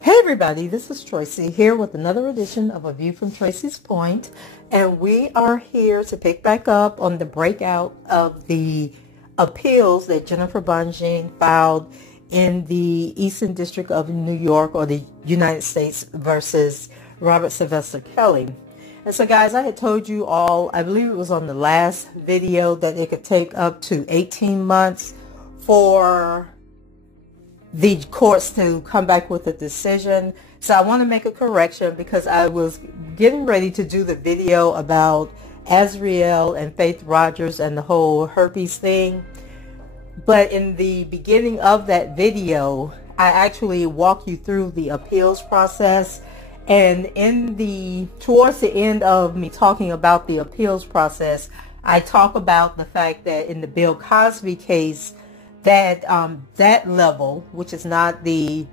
Hey everybody, this is Tracy here with another edition of A View from Tracy's Point, and we are here to pick back up on the breakout of the appeals that Jennifer Bonjean filed in the Eastern District of New York, or the United States, versus Robert Sylvester Kelly. And so guys, I had told you all, I believe it was on the last video, that it could take up to 18 months for the courts to come back with a decision. So I want to make a correction, because I was getting ready to do the video about Azriel and Faith Rogers and the whole herpes thing. But in the beginning of that video, I actually walk you through the appeals process. And towards the end of me talking about the appeals process, I talk about the fact that in the Bill Cosby case, that level, which is not the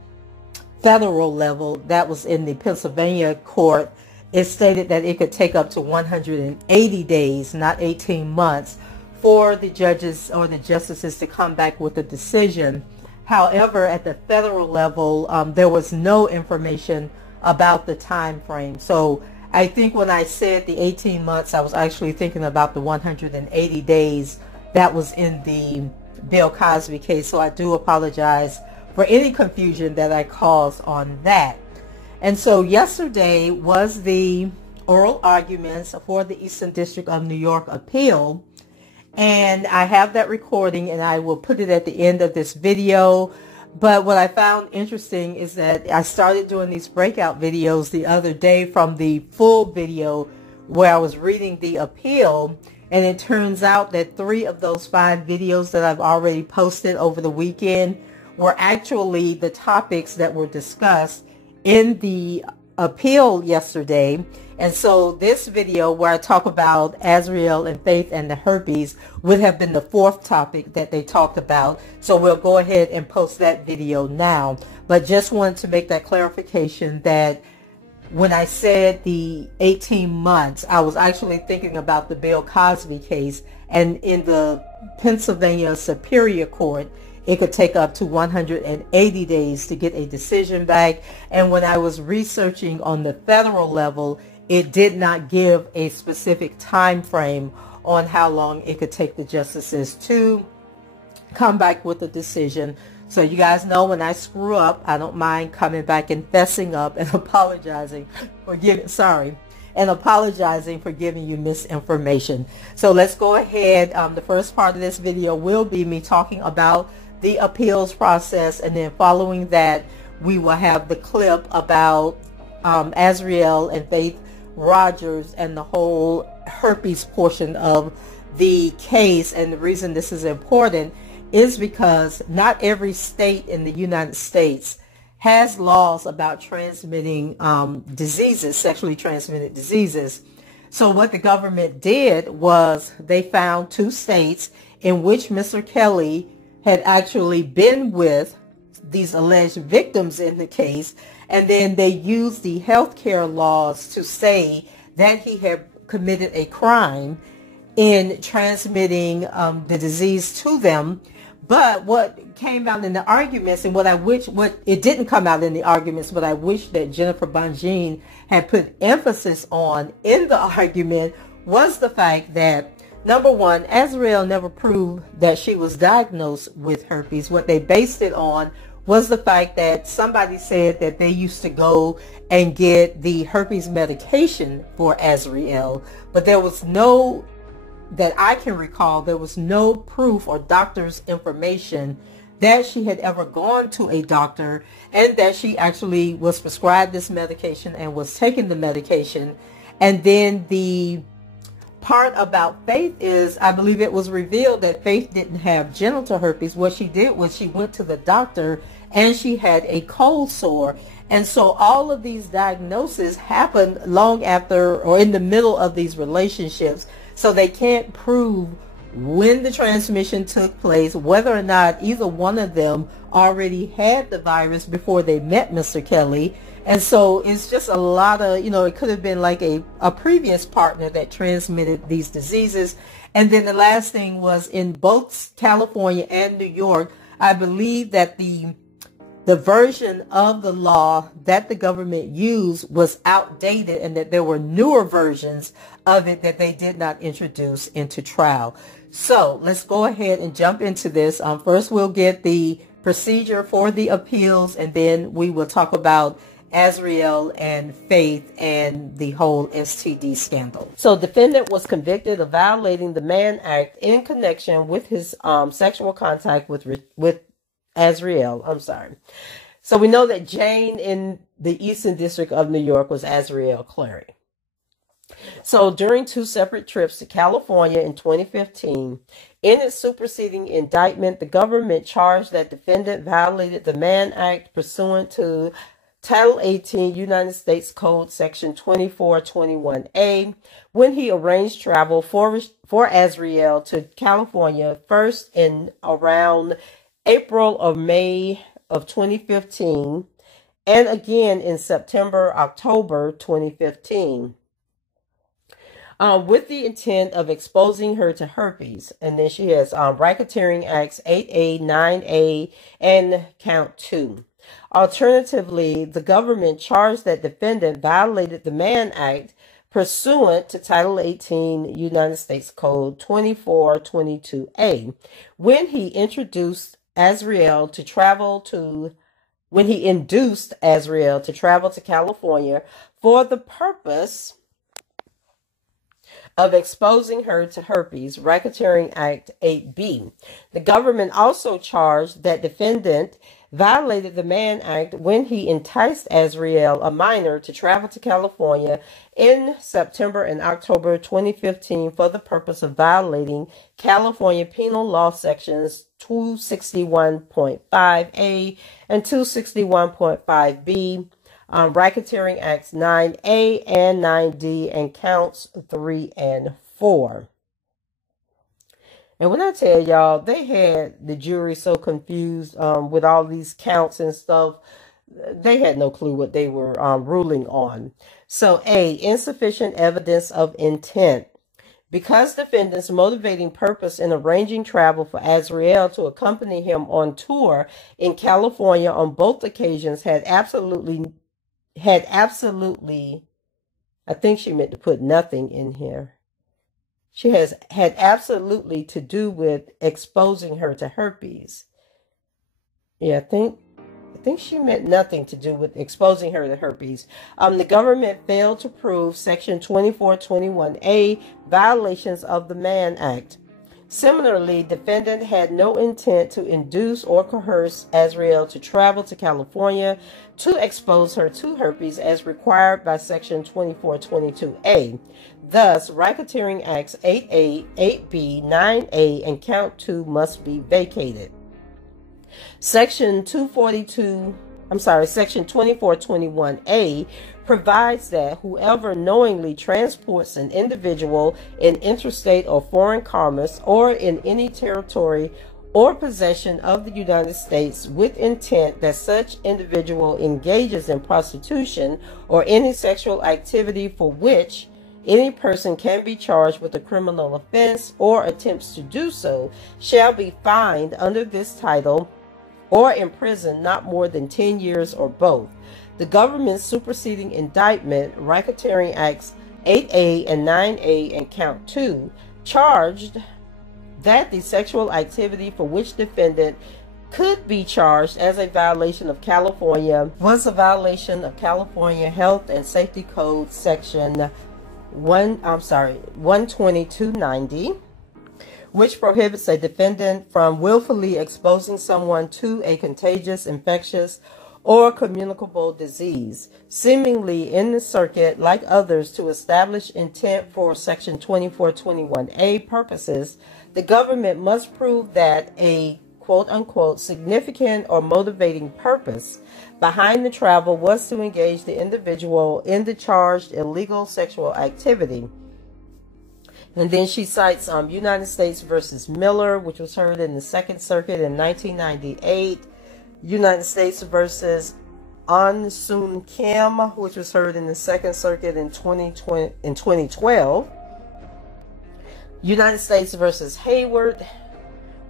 federal level, that was in the Pennsylvania court, it stated that it could take up to 180 days, not 18 months, for the judges or the justices to come back with a decision. However, at the federal level, there was no information about the time frame. So I think when I said the 18 months, I was actually thinking about the 180 days that was in the Bill Cosby case. So I do apologize for any confusion that I caused on that. And so yesterday was the oral arguments for the Eastern District of New York appeal, and I have that recording and I will put it at the end of this video. But what I found interesting is that I started doing these breakout videos the other day from the full video where I was reading the appeal. And it turns out that 3 of those 5 videos that I've already posted over the weekend were actually the topics that were discussed in the appeal yesterday. And so this video where I talk about Azriel and Faith and the herpes would have been the 4th topic that they talked about. So we'll go ahead and post that video now. But just wanted to make that clarification that when I said the 18 months, I was actually thinking about the Bill Cosby case. And in the Pennsylvania Superior Court, it could take up to 180 days to get a decision back. And when I was researching on the federal level, it did not give a specific time frame on how long it could take the justices to come back with a decision. So you guys know, when I screw up, I don't mind coming back and fessing up and apologizing for giving you misinformation. So let's go ahead. The first part of this video will be me talking about the appeals process, and then following that, we will have the clip about Azriel and Faith Rogers and the whole herpes portion of the case. And the reason this is important is because not every state in the United States has laws about transmitting diseases, sexually transmitted diseases. So what the government did was they found 2 states in which Mr. Kelly had actually been with these alleged victims in the case, and then they used the healthcare laws to say that he had committed a crime in transmitting the disease to them. But what came out in the arguments, and what it didn't come out in the arguments, but I wish that Jennifer Bonjean had put emphasis on in the argument, was the fact that, number one, Azriel never proved that she was diagnosed with herpes. What they based it on was the fact that somebody said that they used to go and get the herpes medication for Azriel, but there was no, that I can recall, there was no proof or doctor's information that she had ever gone to a doctor and that she actually was prescribed this medication and was taking the medication. And then the part about Faith is, I believe it was revealed that Faith didn't have genital herpes. What she did was she went to the doctor and she had a cold sore. And so all of these diagnoses happened long after or in the middle of these relationships. So they can't prove when the transmission took place, whether or not either one of them already had the virus before they met Mr. Kelly. And so it's just a lot of, it could have been like a previous partner that transmitted these diseases. And then the last thing was, in both California and New York, I believe that the the version of the law that the government used was outdated and that there were newer versions of it that they did not introduce into trial. So let's go ahead and jump into this. First, we'll get the procedure for the appeals, and then we will talk about Azriel and Faith and the whole STD scandal. So defendant was convicted of violating the Mann Act in connection with his sexual contact with Azriel. So we know that Jane in the Eastern District of New York was Azriel Clary. So during 2 separate trips to California in 2015, in its superseding indictment, the government charged that defendant violated the Mann Act pursuant to Title 18 United States Code Section 2421A when he arranged travel for Azriel to California first in around April or May of 2015 and again in September, October 2015. With the intent of exposing her to herpes. And then she has racketeering acts 8A, 9A, and count 2. Alternatively, the government charged that defendant violated the Mann Act pursuant to Title 18 United States Code 2422A when he induced Azriel to travel to California for the purpose of exposing her to herpes, Racketeering Act 8B. The government also charged that defendant violated the Mann Act when he enticed Azriel, a minor, to travel to California in September and October 2015 for the purpose of violating California Penal Law Sections 261.5A and 261.5B, Racketeering Acts 9A and 9D, and counts 3 and 4. And when I tell y'all, they had the jury so confused with all these counts and stuff, they had no clue what they were ruling on. So A, insufficient evidence of intent. Because defendant's motivating purpose in arranging travel for Azriel to accompany him on tour in California on both occasions had absolutely, I think she meant to put nothing in here. She had absolutely to do with exposing her to herpes. Yeah, I think she meant nothing to do with exposing her to herpes. The government failed to prove Section 2421A violations of the Mann Act. Similarly, defendant had no intent to induce or coerce Azriel to travel to California to expose her to herpes as required by Section 2422A. Thus, Racketeering Acts 8A, 8B, 9A, and Count 2 must be vacated. Section 2421A provides that whoever knowingly transports an individual in interstate or foreign commerce or in any territory or possession of the United States with intent that such individual engages in prostitution or any sexual activity for which any person can be charged with a criminal offense or attempts to do so shall be fined under this title or imprisoned not more than 10 years or both. The government's superseding indictment, Racketeering Acts 8A and 9A and Count 2, charged that the sexual activity for which defendant could be charged as a violation of California was a violation of California Health and Safety Code Section 12290, which prohibits a defendant from willfully exposing someone to a contagious, infectious, or communicable disease, seemingly in the circuit, like others, to establish intent for Section 2421A purposes. The government must prove that a quote-unquote significant or motivating purpose behind the travel was to engage the individual in the charged illegal sexual activity. And then she cites United States versus Miller, which was heard in the Second Circuit in 1998. United States versus An Sun Kim, which was heard in the Second Circuit in 2012. United States versus Hayward,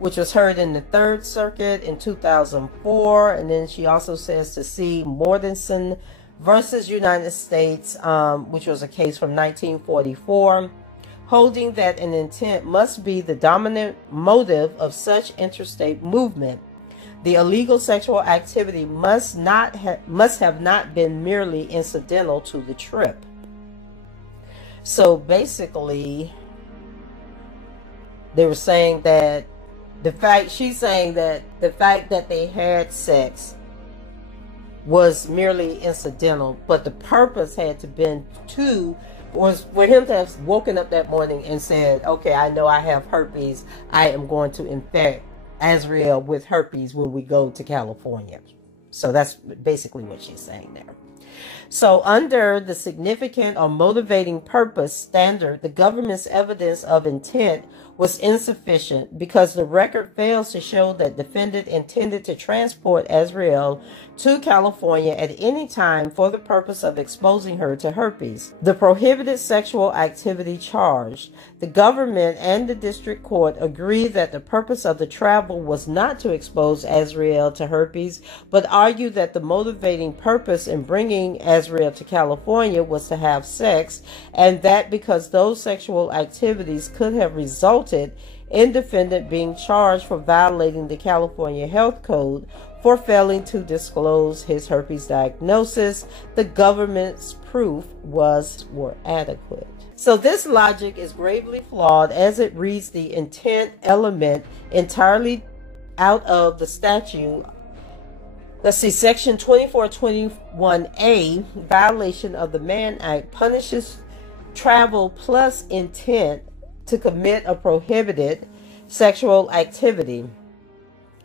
which was heard in the Third Circuit in 2004. And then she also says to see Mortensen versus United States, which was a case from 1944, holding that an intent must be the dominant motive of such interstate movement. The illegal sexual activity must have not been merely incidental to the trip. So basically, they were saying that she's saying that the fact that they had sex was merely incidental, but the purpose had to been was for him to have woken up that morning and said, okay, I know I have herpes. I am going to infect Azriel with herpes when we go to California. So that's basically what she's saying there. So under the significant or motivating purpose standard, the government's evidence of intent was insufficient because the record fails to show that defendant intended to transport Azriel to California at any time for the purpose of exposing her to herpes. The prohibited sexual activity charged. The government and the district court agreed that the purpose of the travel was not to expose Azriel to herpes, but argued that the motivating purpose in bringing Azriel to California was to have sex, and that because those sexual activities could have resulted in defendant being charged for violating the California Health Code for failing to disclose his herpes diagnosis, the government's proof were adequate. So this logic is gravely flawed as it reads the intent element entirely out of the statute. Let's see, Section 2421A, violation of the Mann Act, punishes travel plus intent to commit a prohibited sexual activity.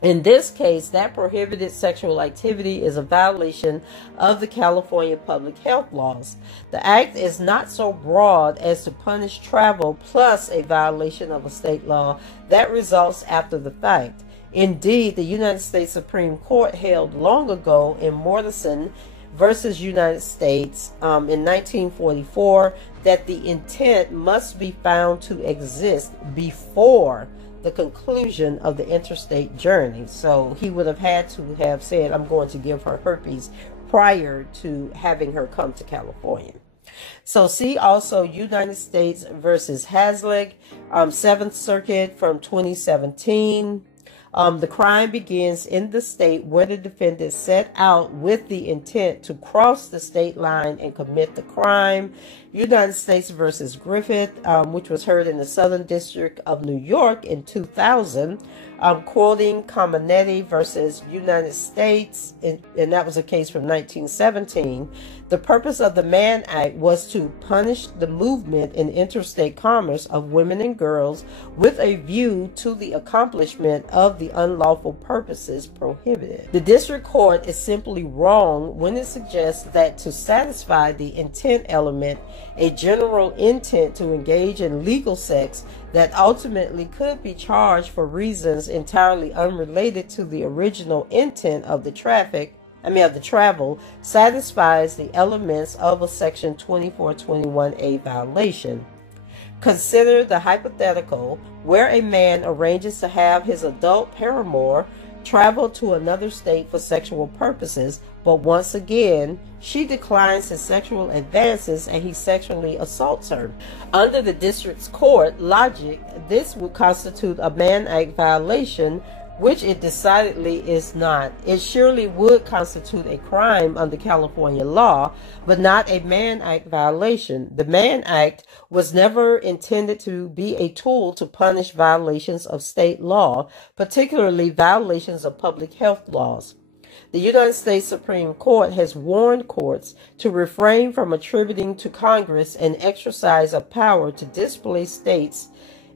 In this case, that prohibited sexual activity is a violation of the California public health laws. The act is not so broad as to punish travel plus a violation of a state law that results after the fact. Indeed, the United States Supreme Court held long ago in Mortensen versus United States in 1944 that the intent must be found to exist before the conclusion of the interstate journey. So he would have had to have said, I'm going to give her herpes prior to having her come to California. So see also United States versus Haslig, 7th Circuit from 2017. The crime begins in the state where the defendant set out with the intent to cross the state line and commit the crime. United States versus Griffith, which was heard in the Southern District of New York in 2000, quoting Comenetti versus United States, and that was a case from 1917. The purpose of the Mann Act was to punish the movement in interstate commerce of women and girls with a view to the accomplishment of the unlawful purposes prohibited. The district court is simply wrong when it suggests that to satisfy the intent element, a general intent to engage in legal sex that ultimately could be charged for reasons entirely unrelated to the original intent of the travel satisfies the elements of a Section 2421A violation. Consider the hypothetical where a man arranges to have his adult paramour travel to another state for sexual purposes, but once again, she declines his sexual advances and he sexually assaults her. Under the district's court logic, this would constitute a Mann Act violation, which it decidedly is not. It surely would constitute a crime under California law, but not a Mann Act violation. The Mann Act was never intended to be a tool to punish violations of state law, particularly violations of public health laws. The United States Supreme Court has warned courts to refrain from attributing to Congress an exercise of power to displace states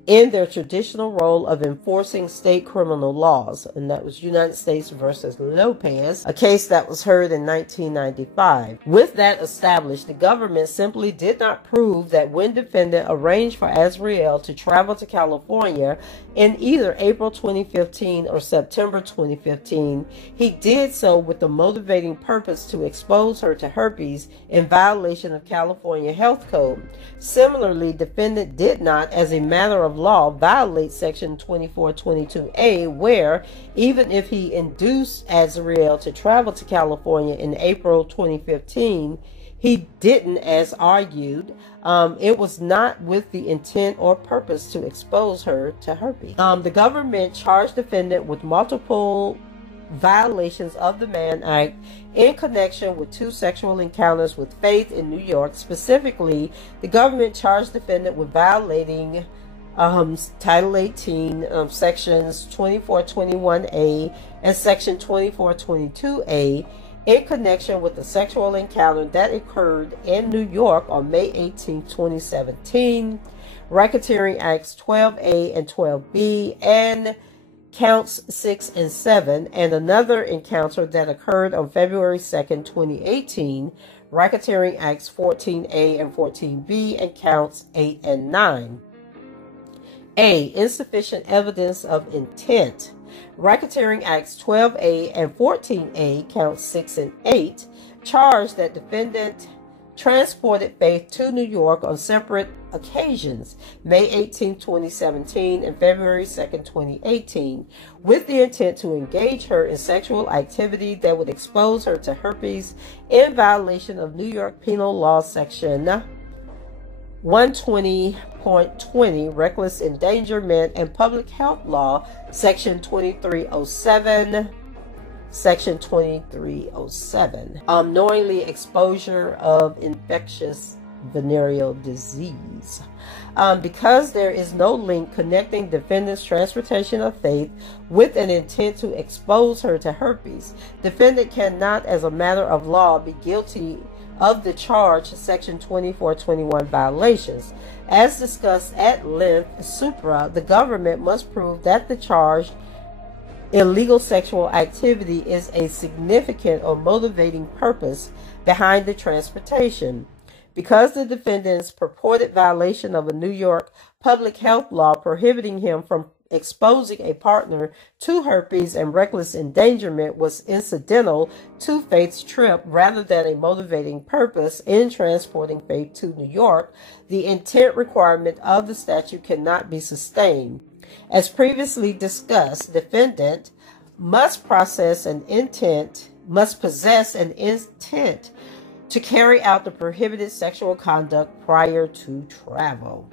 in their traditional role of enforcing state criminal laws. And that was United States versus Lopez, a case that was heard in 1995. With that established, the government simply did not prove that when defendant arranged for Azriel to travel to California in either April 2015 or September 2015, he did so with the motivating purpose to expose her to herpes in violation of California Health Code. Similarly, defendant did not, as a matter of of law violates Section 2422A, where even if he induced Azriel to travel to California in April 2015, he didn't, as argued. It was not with the intent or purpose to expose her to herpes. The government charged defendant with multiple violations of the Mann Act in connection with 2 sexual encounters with Faith in New York. Specifically, the government charged defendant with violating Title 18, Sections 2421A and Section 2422A in connection with the sexual encounter that occurred in New York on May 18, 2017, racketeering acts 12A and 12B, and counts 6 and 7, and another encounter that occurred on February 2nd, 2018, racketeering acts 14A and 14B, and counts 8 and 9. A. Insufficient evidence of intent. Racketeering Acts 12A and 14A, counts 6 and 8, charge that defendant transported Faith to New York on separate occasions, May 18, 2017 and February 2nd, 2018, with the intent to engage her in sexual activity that would expose her to herpes in violation of New York Penal Law Section 120.20, reckless endangerment, and public health law, Section 2307, Section 2307, knowingly exposure of infectious venereal disease. Because there is no link connecting defendant's transportation of Faith with an intent to expose her to herpes, defendant cannot, as a matter of law, be guilty of the charge Section 2421 violations. As discussed at length supra, the government must prove that the charged illegal sexual activity is a significant or motivating purpose behind the transportation. Because the defendant's purported violation of a New York public health law prohibiting him from exposing a partner to herpes and reckless endangerment was incidental to Faith's trip rather than a motivating purpose in transporting Faith to New York, the intent requirement of the statute cannot be sustained. As previously discussed, defendant must possess an intent to carry out the prohibited sexual conduct prior to travel.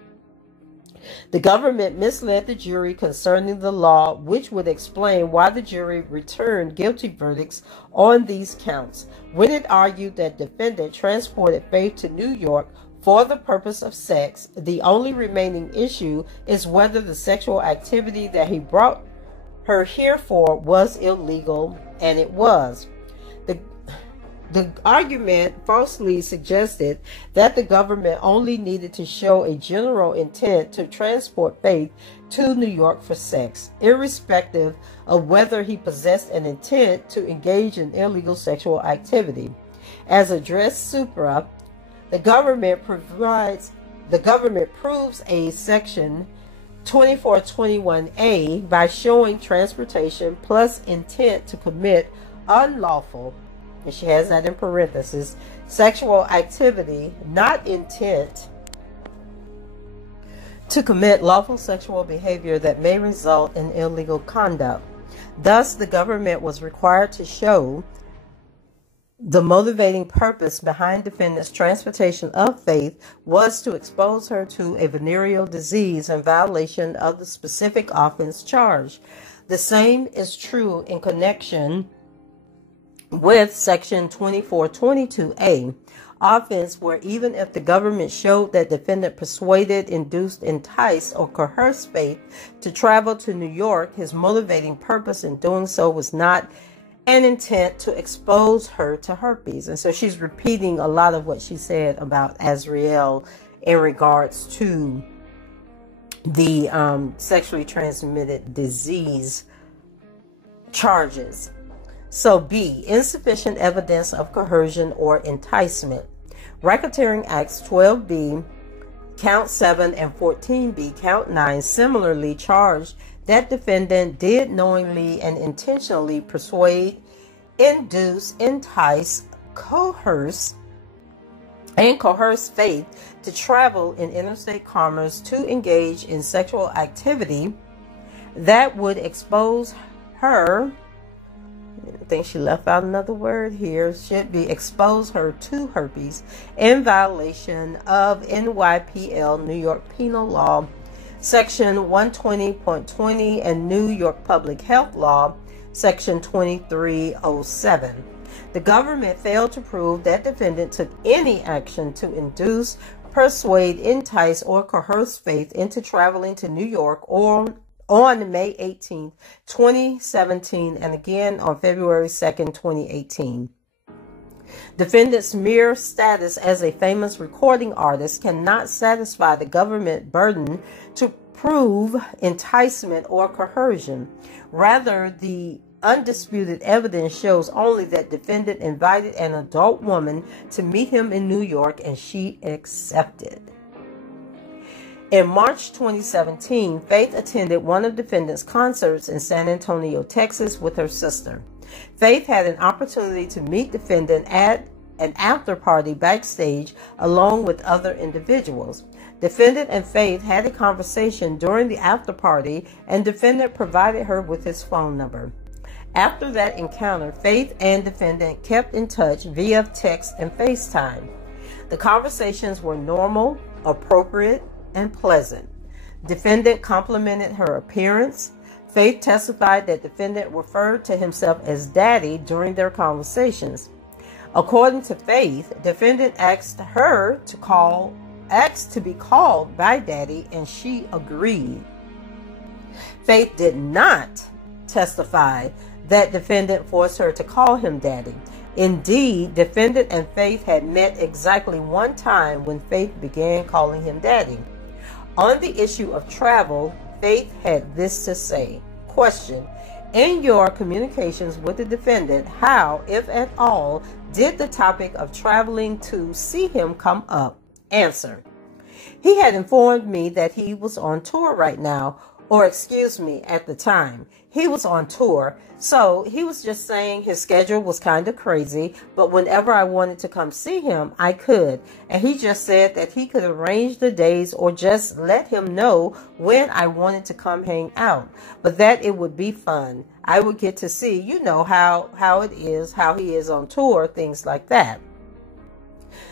The government misled the jury concerning the law, which would explain why the jury returned guilty verdicts on these counts, when it argued that defendant transported Faith to New York for the purpose of sex. The only remaining issue is whether the sexual activity that he brought her here for was illegal, and it was. The argument falsely suggested that the government only needed to show a general intent to transport Faith to New York for sex, irrespective of whether he possessed an intent to engage in illegal sexual activity. As addressed supra, the government proves a Section 2421A by showing transportation plus intent to commit unlawful, and she has that in parentheses, sexual activity, not intent to commit lawful sexual behavior that may result in illegal conduct. Thus, the government was required to show the motivating purpose behind defendant's transportation of Faith was to expose her to a venereal disease in violation of the specific offense charged. The same is true in connection with Section 2422A offense, where even if the government showed that defendant persuaded, induced, enticed, or coerced Faith to travel to New York, his motivating purpose in doing so was not an intent to expose her to herpes. And so she's repeating a lot of what she said about Azriel in regards to the sexually transmitted disease charges. So B, insufficient evidence of coercion or enticement. Racketeering Acts 12B, count 7, and 14B, count 9, similarly charged that defendant did knowingly and intentionally persuade, induce, entice, coerce, and coerce Faith to travel in interstate commerce to engage in sexual activity that would expose her, I think she left out another word here, should be expose her to herpes in violation of NYPL, New York Penal Law, Section 120.20, and New York Public Health Law, Section 2307. The government failed to prove that defendant took any action to induce, persuade, entice, or coerce Faith into traveling to New York or on May 18, 2017, and again on February 2nd, 2018. Defendant's mere status as a famous recording artist cannot satisfy the government burden to prove enticement or coercion. Rather, the undisputed evidence shows only that defendant invited an adult woman to meet him in New York, and she accepted. In March 2017, Faith attended one of defendant's concerts in San Antonio, Texas with her sister. Faith had an opportunity to meet defendant at an after party backstage along with other individuals. Defendant and Faith had a conversation during the after party, and defendant provided her with his phone number. After that encounter, Faith and defendant kept in touch via text and FaceTime. The conversations were normal, appropriate, and pleasant. Defendant complimented her appearance. Faith testified that defendant referred to himself as Daddy during their conversations. According to Faith, defendant asked her to be called by Daddy, and she agreed. Faith did not testify that defendant forced her to call him Daddy. Indeed, defendant and Faith had met exactly one time when Faith began calling him Daddy. On the issue of travel, Faith had this to say. Question: in your communications with the defendant, how, if at all, did the topic of traveling to see him come up? Answer: he had informed me that he was on tour right now, or at the time. He was on tour, so he was just saying his schedule was kind of crazy, but whenever I wanted to come see him, I could. And he just said that he could arrange the days or just let him know when I wanted to come hang out, but that it would be fun. I would get to see, how it is, how he is on tour, things like that.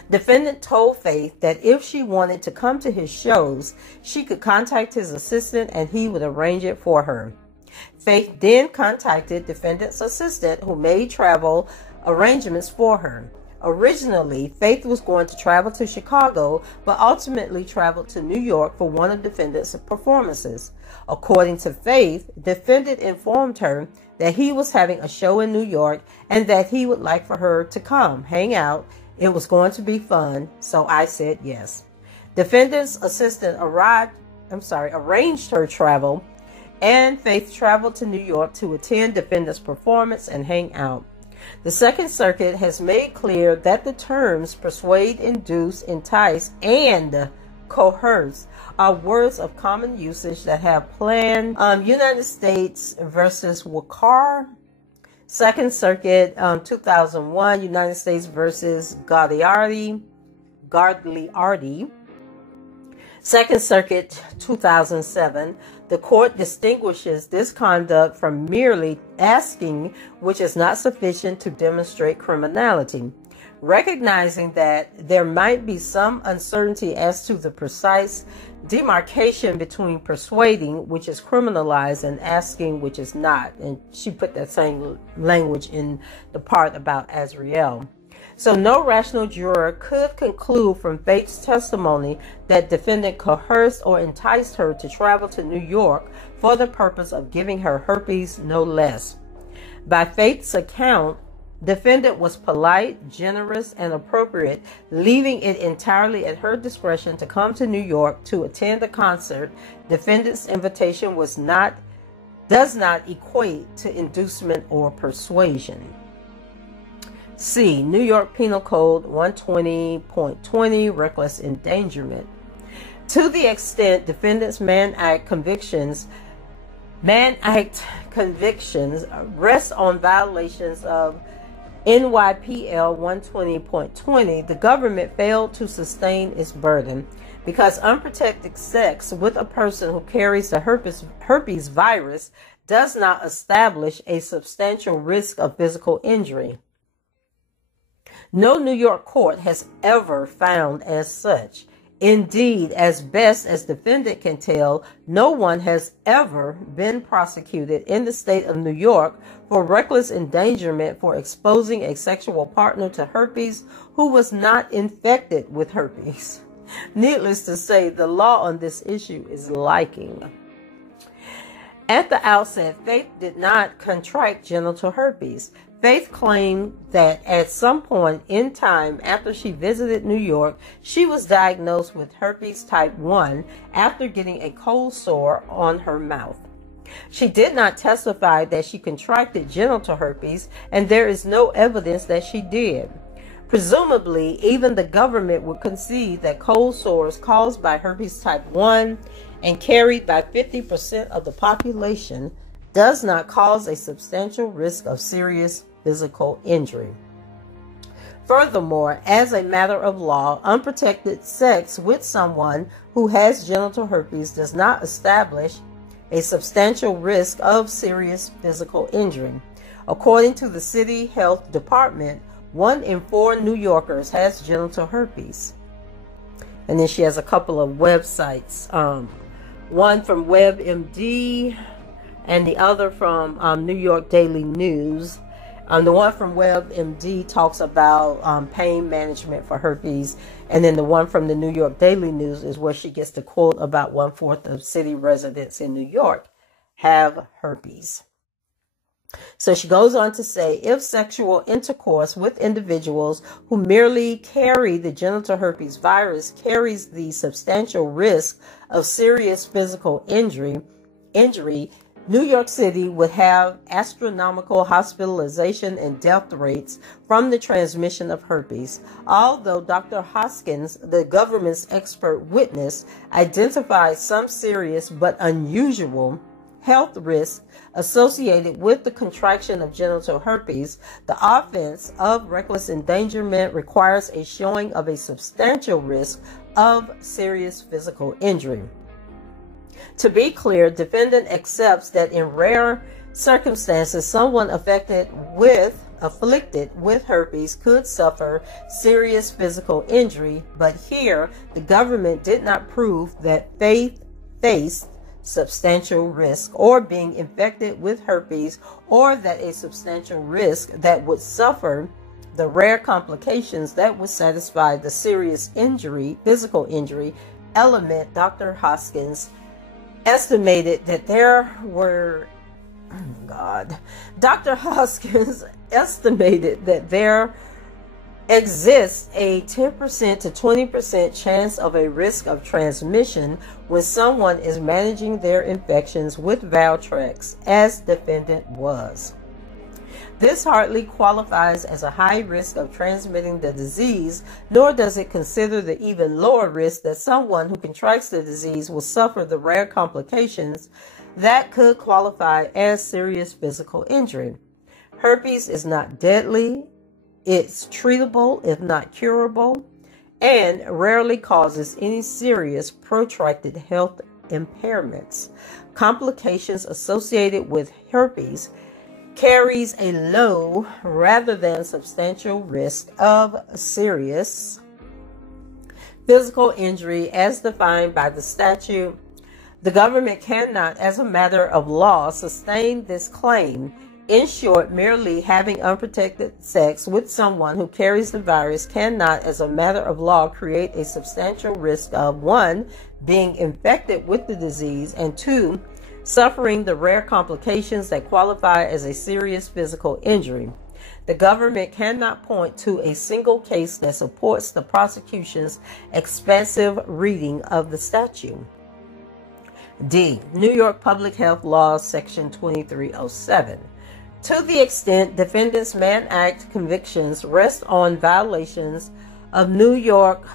Defendant told Faith that if she wanted to come to his shows, she could contact his assistant and he would arrange it for her. Faith then contacted defendant's assistant, who made travel arrangements for her. Originally, Faith was going to travel to Chicago, but ultimately traveled to New York for one of defendant's performances. According to Faith, defendant informed her that he was having a show in New York and that he would like for her to come hang out. It was going to be fun, so I said yes. Defendant's assistant arranged her travel, and Faith traveled to New York to attend defendant's performance and hang out. The Second Circuit has made clear that the terms persuade, induce, entice, and coerce are words of common usage that have planned. United States versus Wakar. Second Circuit, 2001, United States versus Gagliardi. Second Circuit, 2007. The court distinguishes this conduct from merely asking, which is not sufficient to demonstrate criminality. Recognizing that there might be some uncertainty as to the precise demarcation between persuading, which is criminalized, and asking, which is not. And she put that same language in the part about Azriel. So no rational juror could conclude from Faith's testimony that defendant coerced or enticed her to travel to New York for the purpose of giving her herpes, no less. By Faith's account, defendant was polite, generous, and appropriate, leaving it entirely at her discretion to come to New York to attend the concert. Defendant's invitation does not equate to inducement or persuasion. C. New York Penal Code 120.20, reckless endangerment. To the extent defendant's Mann Act convictions rest on violations of NYPL 120.20, the government failed to sustain its burden because unprotected sex with a person who carries the herpes virus does not establish a substantial risk of physical injury. No New York court has ever found as such. Indeed, as best as defendant can tell, no one has ever been prosecuted in the state of New York for reckless endangerment for exposing a sexual partner to herpes who was not infected with herpes. Needless to say, the law on this issue is lacking. At the outset, Faith did not contract genital herpes. Faith claimed that at some point in time after she visited New York, she was diagnosed with herpes type 1 after getting a cold sore on her mouth. She did not testify that she contracted genital herpes, and there is no evidence that she did. Presumably, even the government would concede that cold sores caused by herpes type 1 and carried by 50% of the population does not cause a substantial risk of serious physical injury. Furthermore, as a matter of law, unprotected sex with someone who has genital herpes does not establish a substantial risk of serious physical injury. According to the city health department, 1 in 4 New Yorkers has genital herpes. And then she has a couple of websites, one from WebMD and the other from New York Daily News. The one from WebMD talks about pain management for herpes, and then the one from the New York Daily News is where she gets the quote about 1/4 of city residents in New York have herpes. So she goes on to say, if sexual intercourse with individuals who merely carry the genital herpes virus carries the substantial risk of serious physical injury, New York City would have astronomical hospitalization and death rates from the transmission of herpes. Although Dr. Hoskins, the government's expert witness, identified some serious but unusual health risks associated with the contraction of genital herpes, the offense of reckless endangerment requires a showing of a substantial risk of serious physical injury. To be clear, defendant accepts that in rare circumstances, someone afflicted with herpes could suffer serious physical injury, but here the government did not prove that Faith faced substantial risk or being infected with herpes, or that a substantial risk that would suffer the rare complications that would satisfy the serious injury, physical injury element. Dr. Hoskins estimated that there were, Dr. Hoskins estimated that there exists a 10% to 20% chance of a risk of transmission when someone is managing their infections with Valtrex, as defendant was. This hardly qualifies as a high risk of transmitting the disease, nor does it consider the even lower risk that someone who contracts the disease will suffer the rare complications that could qualify as serious physical injury. Herpes is not deadly. It's treatable, if not curable, and rarely causes any serious protracted health impairments. Complications associated with herpes carries a low rather than substantial risk of serious physical injury as defined by the statute. The government cannot, as a matter of law, sustain this claim. In short, merely having unprotected sex with someone who carries the virus cannot, as a matter of law, create a substantial risk of 1, being infected with the disease, and 2, suffering the rare complications that qualify as a serious physical injury. The government cannot point to a single case that supports the prosecution's expansive reading of the statute. D. New York Public Health Law, Section 2307. To the extent defendants' Mann Act convictions rest on violations of New York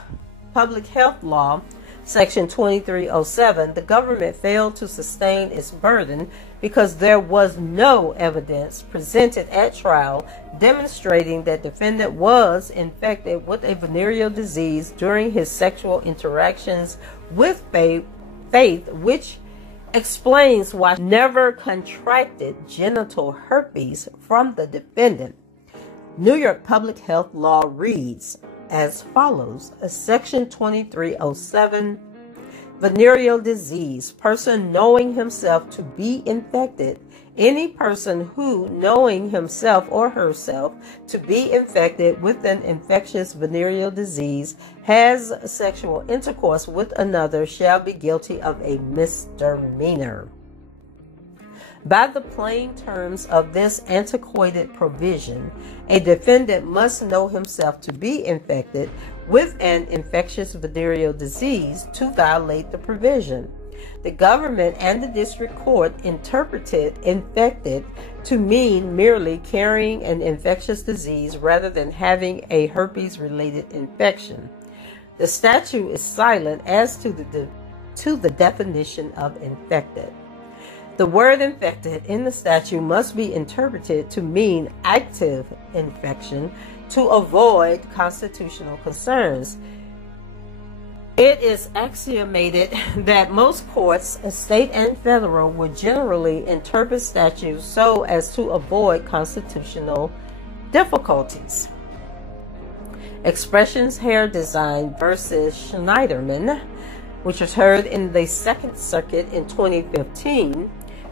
public health law, Section 2307, the government failed to sustain its burden because there was no evidence presented at trial demonstrating that defendant was infected with a venereal disease during his sexual interactions with Faith, which explains why she never contracted genital herpes from the defendant. New York public health law reads as follows: Section 2307, venereal disease, person knowing himself to be infected. Any person who, knowing himself or herself to be infected with an infectious venereal disease, has sexual intercourse with another shall be guilty of a misdemeanor. By the plain terms of this antiquated provision, a defendant must know himself to be infected with an infectious venereal disease to violate the provision. The government and the district court interpreted infected to mean merely carrying an infectious disease rather than having a herpes-related infection. The statute is silent as to the definition of infected. The word infected in the statute must be interpreted to mean active infection to avoid constitutional concerns. It is axiomated that most courts, state and federal, would generally interpret statutes so as to avoid constitutional difficulties. Expressions Hair Design versus Schneiderman, which was heard in the Second Circuit in 2015.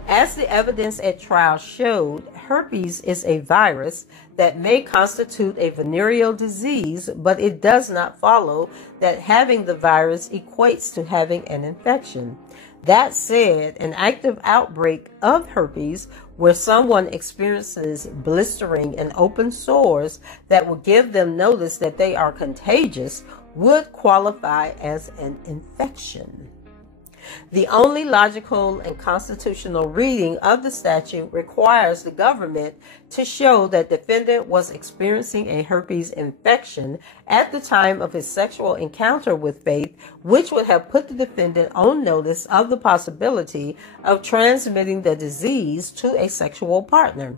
As the evidence at trial showed, herpes is a virus that may constitute a venereal disease, but it does not follow that having the virus equates to having an infection. That said, an active outbreak of herpes where someone experiences blistering and open sores that will give them notice that they are contagious would qualify as an infection. The only logical and constitutional reading of the statute requires the government to show that defendant was experiencing a herpes infection at the time of his sexual encounter with Faith, which would have put the defendant on notice of the possibility of transmitting the disease to a sexual partner.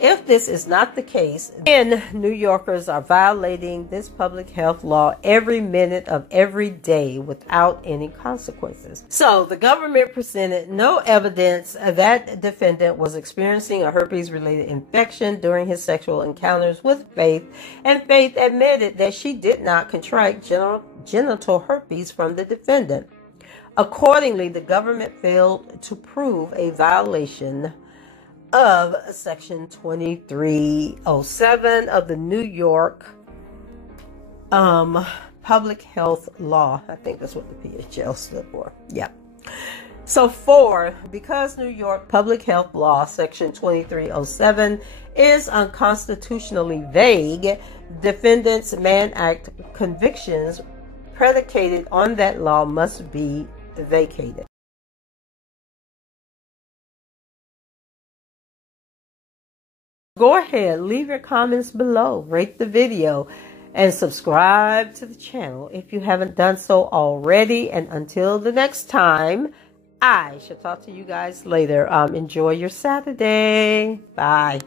If this is not the case, then New Yorkers are violating this public health law every minute of every day without any consequences. So the government presented no evidence that defendant was experiencing a herpes-related infection during his sexual encounters with Faith, and Faith admitted that she did not contract genital herpes from the defendant. Accordingly, the government failed to prove a violation of Section 2307 of the New York Public Health Law. I think that's what the PHL stood for. Yeah. So because New York Public Health Law Section 2307 is unconstitutionally vague, defendants' Mann Act convictions predicated on that law must be vacated. Go ahead, leave your comments below, rate the video, and subscribe to the channel if you haven't done so already. And until the next time, I shall talk to you guys later. Enjoy your Saturday. Bye.